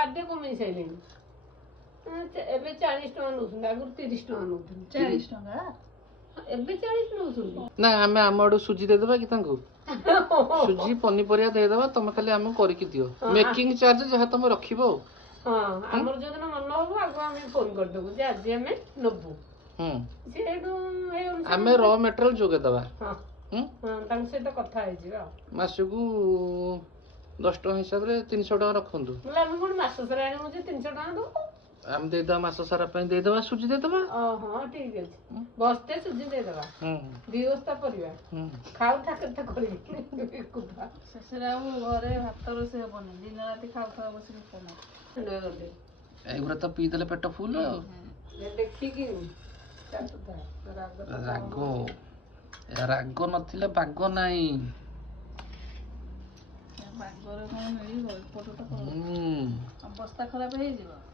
ଖାଦ୍ୟ କମେଇ ସାରିଲେଣି। ଏବେ 40 ଟଙ୍କା ନଉଛନ୍ତି, ଆଗରୁ 30 ଟଙ୍କା ନଉଛନ୍ତି। 40 ଟଙ୍କା ଏବେ 40 ନଉଛନ୍ତି। ନା ଆମେ ଆମ ଆଡୁ ସୁଜି ଦେଇଦେବା କି ତାଙ୍କୁ? ସୁଜି ପନିପରିବା ଦେଇଦେବା, ତମେ ଖାଲି ଆମକୁ କରିକି ଦିଅ। ମେକିଂ ଚାର୍ଜ ଯାହା ତମେ ରଖିବ ଆଉ। ହଁ ଆମର ଯୋଉଦିନ ମନ ହବ ଆଗ ଆମେ ଫୋନ କରିଦେବୁ ଯେ ଆଜି ଆମେ ନବୁ। ସେଇଠୁ ଆମେ ର ମେଟେରିଆଲ ଯୋଗେଇଦବା। ତାଙ୍କ ସହିତ କଥା ହେଇଯିବା। ମାସକୁ 10 ଟଙ୍କା ହିସାବରେ 300 ଟଙ୍କା ରଖନ୍ତୁ। ଆମେ କଣ ମାସ ସାରା ଆଣିବୁ ଯେ 300 ଟଙ୍କା ଦବୁ? ଆମେ ଦେଇଦବା ମାସ ସାରା ପାଇଁ, ଦେଇଦବା ସୁଜି ଦେଇଦବା। ହଁ ଠିକ ଅଛି, ବସ୍ତେ ସୁଜି ଦେଇଦବା, 2 ବସ୍ତା ପରିବା ଖାଉ ଠାକୁର କରିବି। ଶେଷରେ ଆଉ ଘରେ ଭାତ ରୋଷେଇ ହବନି, ଦିନ ରାତି ଖାଉଥିବା ବସିକି ଫୋନ। ଏଇଗୁରା ତ ପିଇଦେଲେ ପେଟ ଫୁଲ ଆଉ। ଦେଖିକି ରାଗ ନଥିଲେ ବାଗ ନାହିଁ। ବାଗରେ କଣ ମିଳିବ, ଏପଟ ତ ଅବସ୍ଥା ଖରାପ ହେଇଯିବ।